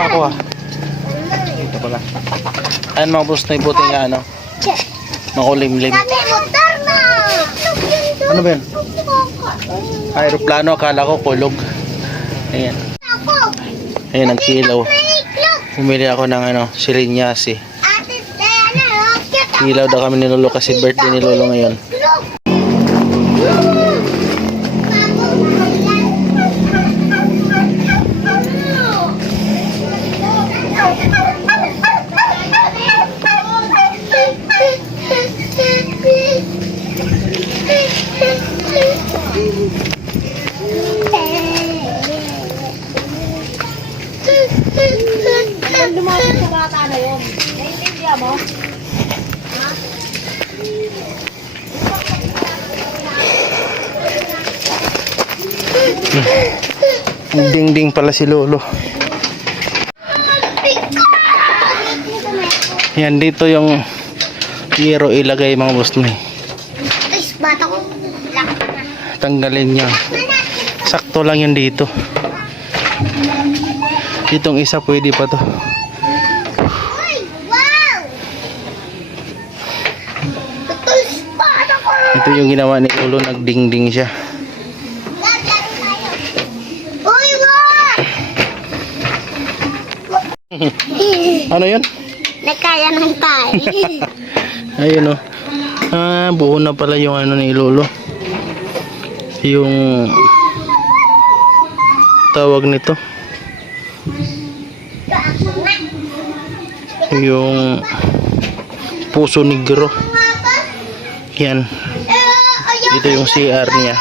Ako ah. Ito pala. Ayan mga boss na ibuti nga ano. Makulimlim. Ano ba yun? Aeroplano, akala ko kulog. Ayan. Ayan ang kilaw. Bumili ako ng ano, sirinyasi. Kilaw daw kami ni Lolo kasi birthday ni Lolo ngayon. Lumakas sa bata na yun. Naiintindihan mo? Ding-ding pala si Lolo. Yan dito yung yero ilagay mga boss na. Tanggalin niya. Sakto lang yan dito. Itong isa pwede pa to. Ito yung ginawa ni Lolo, nagdingding siya. Ano yun? Nagkaya ng tayo. Ayun o. Buo na pala yung ano ni Lolo. Yung tawag nito. Yung puso negro. Yan. Ito yung CR niya.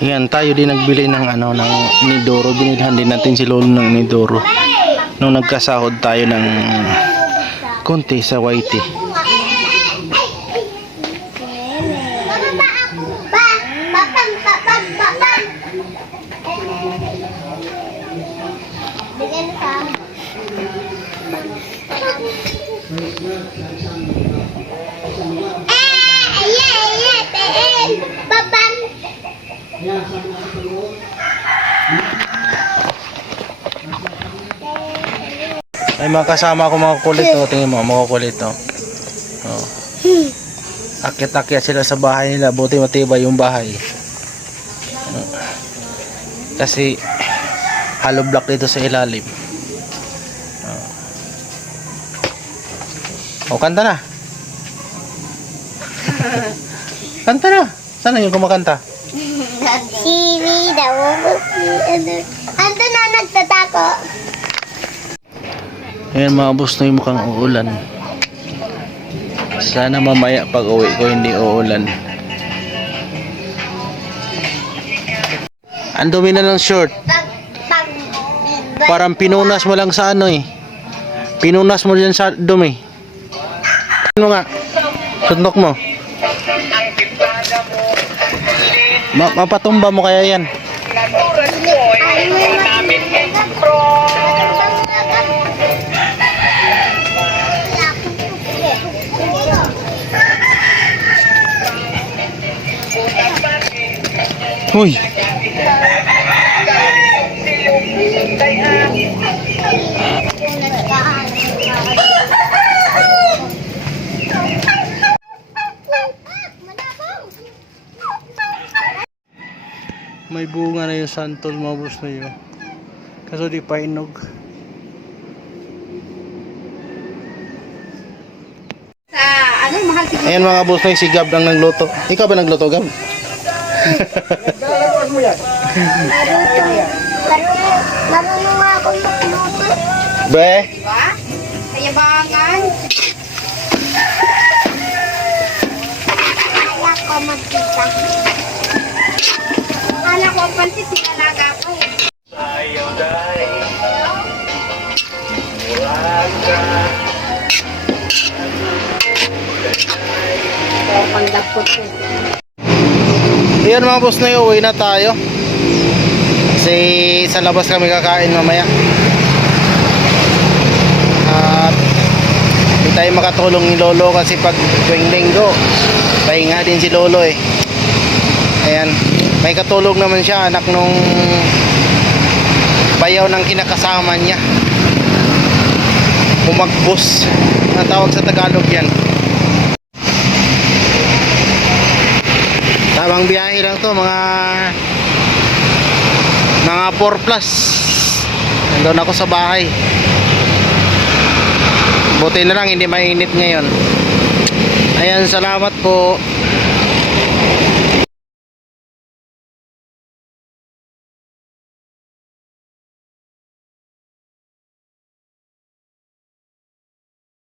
Yan, tayo din nagbili ng ano ng Nidoro. Binilhan din natin si Lolo ng Nidoro nung nagkasahod tayo ng konti sa YT. Ay mga kasama ko mga kulit oh. Tingin mo mga kulit oh. Oh. Akit-akit sila sa bahay nila. Buti matibay yung bahay. Kasi hollow block dito sa ilalim. Oh, kanta na. Kanta na. Sana yung kumakanta? Siwi daw. Ando na nagtatako. Ayan mga boss na yung mukhang uulan. Sana mamaya pag uwi ko hindi uulan. Ang dumi na ng short. Parang pinunas mo lang sa ano eh. Pinunas mo dyan sa dumi. Ano nga? Suntok mo. Mapatumba mo kaya yan. Uy. May bunga na yung santol mga boss na yun. Kaso di pa inog. Ayan mga boss na yung si Gab ang nagluto. Ikaw ba nagluto, Gab? Marunong nga ako magluto. Be? Diba? Kayabangan. Kaya ko magkita. Akala ko ang pansit sinalaga ko eh. Ayaw dahil wag ka. Pangdapot ko. Ayan mga boss na uwi na tayo. Kasi sa labas kami kakain mamaya. At hindi tayo makatulong ni Lolo kasi pag tuwing linggo, pahinga din si Lolo eh. Ayan, may katulong naman siya, anak nung bayaw ng kinakasama niya. Umagbos, ang tawag sa Tagalog yan. Tamang biyahe lang to, mga 4 plus. Nandun ako sa bahay. Buti na lang hindi mainit ngayon. Ayan, salamat po.